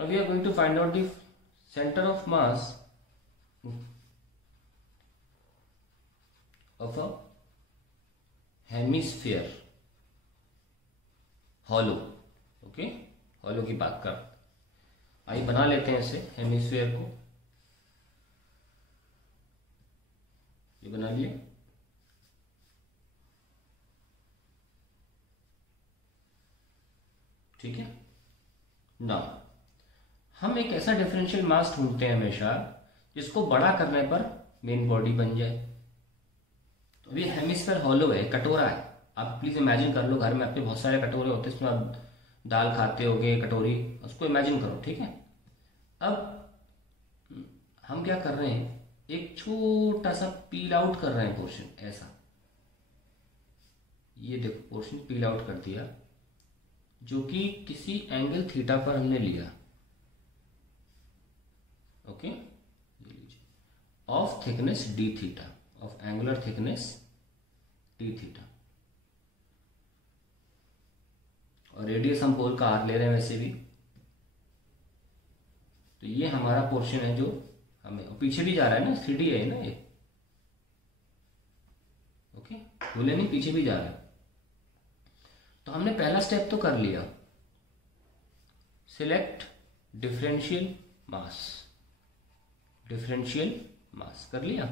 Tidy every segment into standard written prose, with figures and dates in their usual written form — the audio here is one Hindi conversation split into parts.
Now we are going to find out the center of mass of a hemisphere hollow. Okay, hollow की बात कर, आइए बना लेते हैं इसे, हेमिस्फीयर को। ये बना लिए। ठीक है ना, हम एक ऐसा डिफरेंशियल मास ढूंढते हैं हमेशा जिसको बड़ा करने पर मेन बॉडी बन जाए। तो ये हेमिस्फीयर हॉलो है, कटोरा है। आप प्लीज इमेजिन कर लो, घर में आपके बहुत सारे कटोरे होते हैं, इसमें आप दाल खाते होगे कटोरी, उसको इमेजिन करो। ठीक है, अब हम क्या कर रहे हैं, एक छोटा सा पील आउट कर रहे हैं पोर्शन, ऐसा। ये देखो पोर्शन पील आउट कर दिया, जो कि किसी एंगल थीटा पर हमने लिया। ओके, ये लीजिए, of thickness D theta, of angular thickness D theta, और रेडियस हम पोल का आर ले रहे हैं वैसे भी। तो ये हमारा पोर्शन है जो हमें, पीछे भी जा रहा है ना, 3D है ना ये। ओके, भूले नहीं, पीछे भी जा रहा है। तो हमने पहला स्टेप तो कर लिया, select differential mass. Differential mass कर लिया।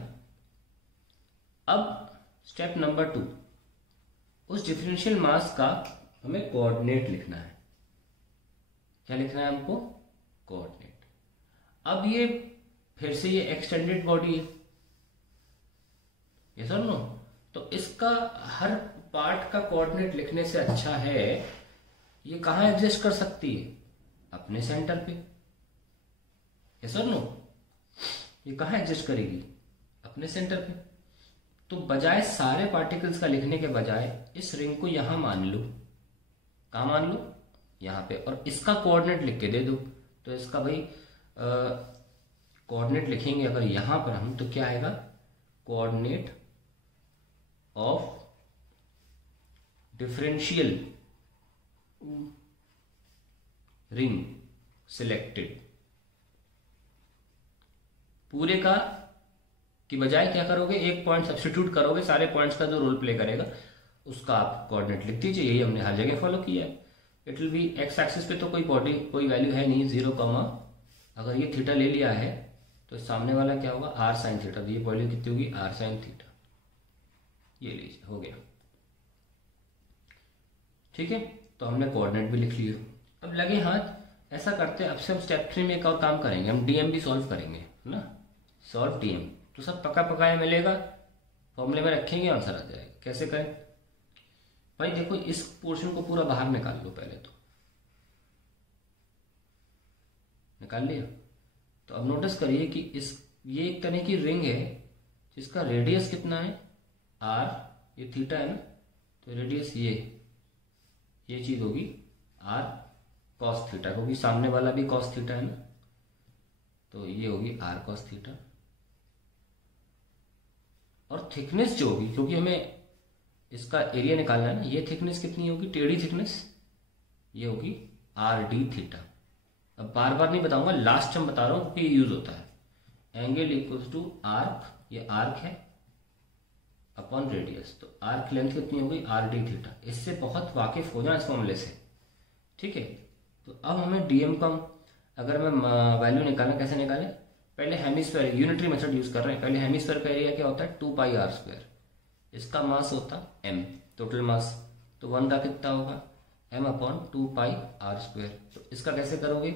अब स्टेप नंबर 2, उस डिफरेंशियल मास का हमें कोऑर्डिनेट लिखना है। क्या लिखना है हमको? कोऑर्डिनेट। अब ये फिर से ये एक्सटेंडेड बॉडी है, ये सुन लो। तो इसका हर पार्ट का कोऑर्डिनेट लिखने से अच्छा है, ये कहां एग्जिस्ट कर सकती है? अपने सेंटर पे। ये सुन लो, ये कहां एग्जिस्ट करेगी? अपने सेंटर पे। तो बजाय सारे पार्टिकल्स का लिखने के बजाय इस रिंग को यहां मान लो। कहां मान लो? यहां पे, और इसका कोऑर्डिनेट लिख के दे दो। तो इसका भाई कोऑर्डिनेट लिखेंगे अगर यहां पर हम, तो क्या आएगा? Coordinate of differential ring selected. पूरे का की बजाय क्या करोगे, एक पॉइंट सब्स्टिट्यूट करोगे, सारे पॉइंट्स का जो रोल प्ले करेगा उसका आप कोऑर्डिनेट लिख दीजिए। यही हमने हर जगह फॉलो किया है। It will be x axis पे तो कोई वैल्यू है नहीं, 0, अगर ये थीटा ले लिया है तो सामने वाला क्या होगा? R sine theta. तो ये वैल्यू कितनी होगी? R sine theta. ये लीजिए, हो गया। ठीक है, तो हमने कोऑर्डिनेट भी लिख लिया। अब लगे हाथ, ऐसा करते हैं, अब से हम स्टेप 3 में एक और काम करेंगे, हम डीएम भी सॉल्व करेंगे, है ना। सॉल्व डीएम तो सब पका पकाया मिलेगा, फॉर्मूले में रखेंगे, आंसर आ जाएगा। कैसे करें भाई? देखो, इस पोर्शन को पूरा बाहर निकाल लो पहले तो। निकाल लिया? तो अब नोटिस करिए कि ये एक तरह की रिंग है जिसका रेडियस कितना है? आर, ये थीटा है ना, तो रेडियस ये चीज होगी आर कॉस थीटा, क्योंकि सामने वाला भी कॉस थीटा है ना, तो ये होगी आर कॉस थीटा। और थिकनेस जो होगी, क्योंकि हमें इसका एरिया निकालना है ना, ये थिकनेस कितनी होगी? टेढ़ी थिकनेस, ये होगी आर डी थीटा। अब बार बार नहीं बताऊंगा, लास्ट टाइम बता रहा हूं कि यूज होता है। एंगल इक्वल्स टू आर्क, ये आर्क है, अपॉन रेडियस। तो आर्क लेंथ कितनी होगी? Are d theta. इससे बहुत वाकिफ हो जाए इस मामले से। ठीक है, तो अब हमें डीएम का अगर मैं वैल्यू निकालना, कैसे निकाले? पहले हेमिस्फीयर, यूनिटरी मेथड यूज कर रहे हैं। पहले हेमिस्फीयर का एरिया क्या होता है? 2 पाई आर स्क्वायर। इसका मास होता m, टोटल मास। तो 1 का कितना होगा? m upon 2 pi are square. तो इसका कैसे करोगे?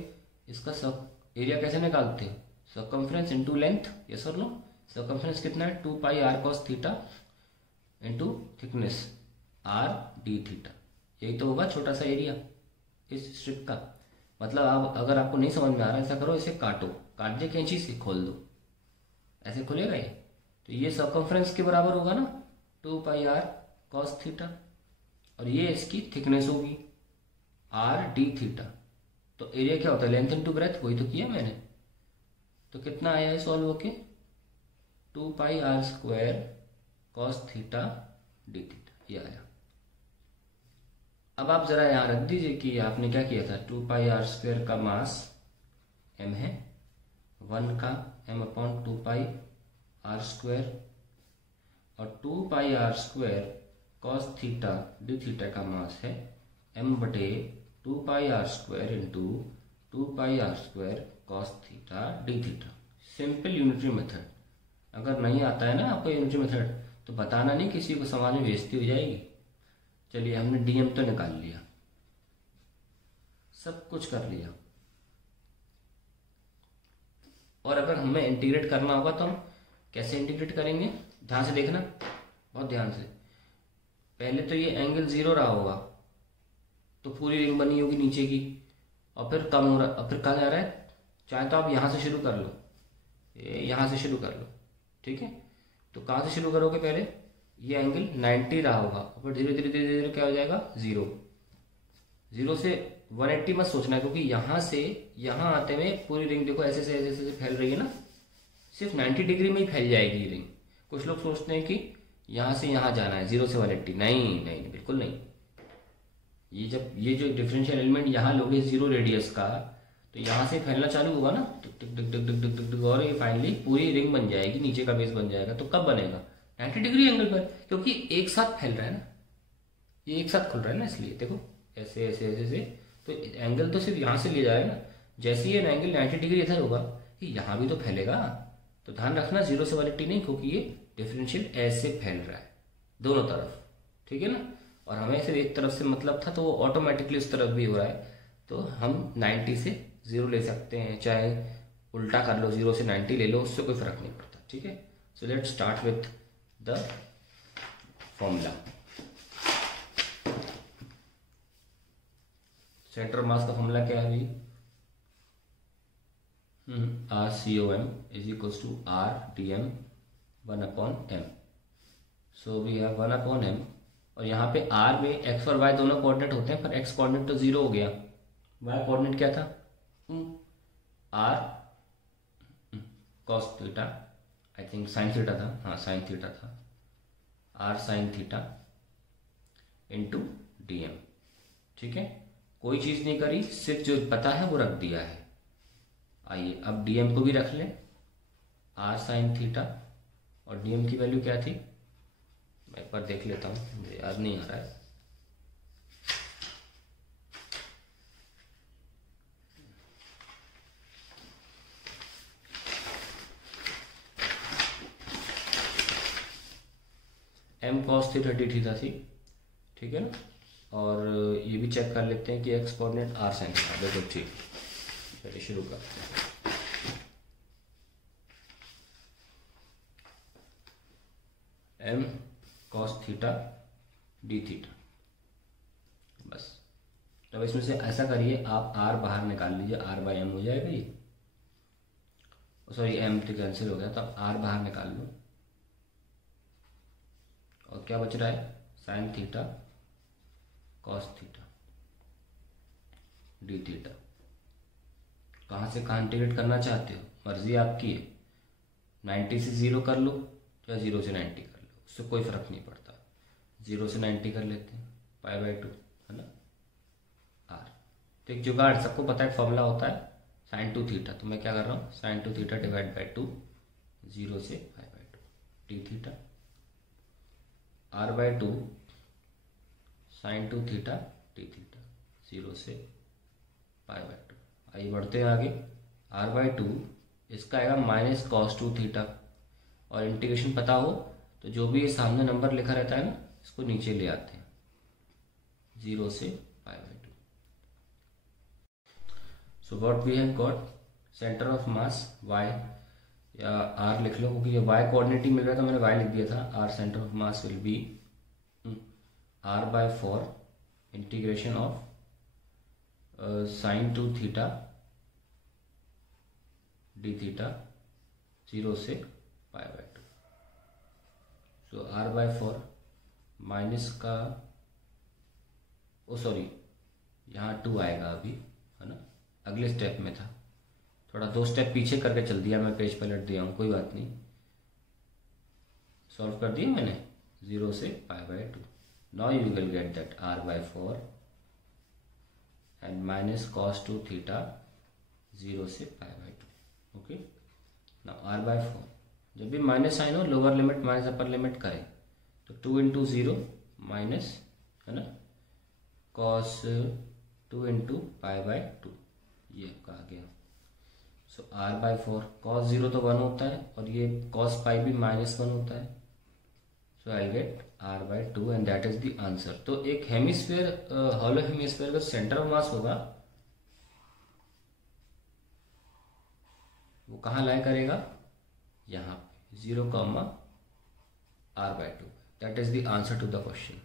इसका सब एरिया कैसे निकालते हो? Circumference into length. यस और नो? सर्कमफ्रेंस कितना है? 2 pi r cos theta into thickness r d theta. यही तो होगा छोटा सा एरिया इस स्ट्रिप का। मतलब आप, अगर आपको नहीं समझ में आ रहा है, ऐसा करो, इसे काटो, काट दे कैंची से, खोल दो, ऐसे खुलेगा ये। तो ये सर्कमफ्रेंस के बराबर होगा ना, 2 पाई आर कॉस थीटा, और ये इसकी थिकनेस होगी आर डी थीटा। तो एरिया क्या होता है? लेंथ इनटू ब्रेथ, वही तो किया मैंने। तो कितना आया है सॉल्व होके? 2 pi are square cos theta d theta, ये आया। अब आप जरा यहाँ रख दीजिए कि आपने क्या किया था, 2 पाई आर स्क्वायर का मास m है, 1 का m अपॉन 2 पाई r स्क्वायर, और 2 पाई r square cos theta d theta का मास है m बटे 2 पाई r स्क्वायर इंटू 2 पाई r square cos theta d theta. Simple unitary method. अगर नहीं आता है ना आपको यूनिटरी मेथड तो बताना नहीं, किसी को समाज में बेइज्जती हो जाएगी। चलिए हमने डीएम तो निकाल लिया, सब कुछ कर लिया, और अगर हमें इंटीग्रेट करना होगा तो हम कैसे इंटीग्रेट करेंगे, ध्यान से देखना, बहुत ध्यान से। पहले तो ये एंगल 0 रहा होगा तो पूरी रिंग बनी होगी नीचे की, और फिर कम हो रहा, फिर कहाँ जा रहा है, चाहे तो आप यहाँ से शुरू कर लो, यहाँ से शुरू कर लो, ठीक है। तो कहाँ से शुरू करोगे, पहले ये एंगल 90 रहा होगा, और फिर धीरे धीरे धीरे धीरे क्या हो जाएगा 0। 0 से 180 मत सोचना, क्योंकि यहाँ से यहाँ आते हुए पूरी रिंग देखो ऐसे से ऐसे से फैल रही है ना, सिर्फ 90 डिग्री में ही फैल जाएगी ये रिंग। कुछ लोग सोचते हैं कि यहाँ से यहाँ जाना है 0 से 180, नहीं नहीं बिल्कुल नहीं। ये जो डिफरेंशियल एलिमेंट यहाँ लोगे 0 रेडियस का, तो यहाँ से फैलना चालू होगा ना, टिक टिक टिक टिक टिक टिक टिक, और ये फाइनली पूरी रिंग बन जाएगी, नीचे का बेस बन जाएगा। तो कब बनेगा 90 डिग्री एंगल पर, क्योंकि एक साथ फैल रहा है ना, ये एक साथ खुल रहा है ना, इसलिए देखो ऐसे ऐसे ऐसे से, तो एंगल तो सिर्फ यहाँ से लिया जाएगा ना। जैसे ये एंगल 90 डिग्री इधर होगा, कि यहाँ भी तो फैलेगा। तो ध्यान रखना 0 से 180 नहीं, क्योंकि ये डिफरेंशियल ऐसे फैल रहा है दोनों तरफ, ठीक है ना। और हमें सिर्फ एक तरफ से मतलब था, तो वो ऑटोमेटिकली उस तरफ भी हो रहा है। तो हम 90 से 0 ले सकते हैं, चाहे उल्टा कर लो 0 से 90 ले लो, उससे कोई फर्क नहीं पड़ता, ठीक है। So let's start with the formula. Centre mass का फॉर्मूला क्या है, RCOM is equals to RDM 1/m। So we have 1/m, और यहाँ पे R में x और y दोनों कोऑर्डिनेट होते हैं, पर x कोऑर्डिनेट तो 0 हो गया, y कोऑर्डिनेट क्या था, R cos theta, I think sine theta था, हाँ साइन थीटा था, R sine theta into DM, ठीक है। कोई चीज़ नहीं करी, सिर्फ जो पता है वो रख दिया है। आइए अब DM को भी रख लें, R साइन थीटा, और DM की वैल्यू क्या थी, मैं एक बार देख लेता हूँ, मुझे याद नहीं आ रहा है। M cos theta d theta थी, ठीक है ना। और ये भी चेक कर लेते हैं कि x coordinate R sine theta, देखो ठीक। चलिए शुरू करते हैं। M cos theta d theta, बस। तो इसमें से ऐसा करिए, आप R बाहर निकाल लीजिए, R/m हो जाएगा ये, सॉरी M तो कैंसिल हो गया, तो आप R बाहर निकाल लो, और क्या बच रहा है, sine theta cos theta d theta. कहाँ से कहाँ इंटीग्रेट करना चाहते हो, मर्जी आपकी है, 90 से 0 कर लो या 0 से 90 कर लो, उससे कोई फर्क नहीं पड़ता। 0 से 90 कर लेते हैं, π/2 है ना, R। तो एक जुगाड़, सबको पता है फॉर्मूला होता है sin 2 थीटा, तो मैं क्या कर रहा हूँ, sin 2 थीटा डिवाइड बाई 2, 0 से π/2 d theta, R/2 sin 2 theta d theta, 0 से π/2। आइए बढ़ते हैं आगे, R/2 इसका आएगा माइनस cos 2 थीटा, और इंटीग्रेशन पता हो तो जो भी ये सामने नंबर लिखा रहता है ना, इसको नीचे ले आते हैं, 0 से π/2। So what we have got, centre of mass y, या R लिख लो, क्योंकि ये y कोऑर्डिनेट ही मिल रहा था, मैंने y लिख दिया था। R centre of mass will be R/4 integration of sin 2 theta d theta, 0 से π/2। सो R/4 माइनस का, ओ सॉरी यहाँ 2 आएगा अभी, है ना, अगले स्टेप में था, थोड़ा 2 स्टेप पीछे करके चल दिया मैं, पेज पलट दिया हूँ, कोई बात नहीं, सॉल्व कर दिया मैंने, 0 से π/2। Now you will get that R/4 and minus cos 2 theta 0 से π/2। ओके, ना r/4 जब भी माइनस साइन हो lower limit minus upper limit करें तो 2 इंटू 0 माइनस, है ना, cos 2 इंटू π/2 ये आपका आ गया। सो r/4 cos 0 तो 1 होता है और ये cos π भी -1 होता है। So I get r/2 and that is the answer. तो एक हेमिस्फीयर, हॉलो हेमिस्फीयर का सेंटर ऑफ मास होगा वो कहाँ लाई करेगा, यहाँ पे 0, r/2। That is the answer to the question.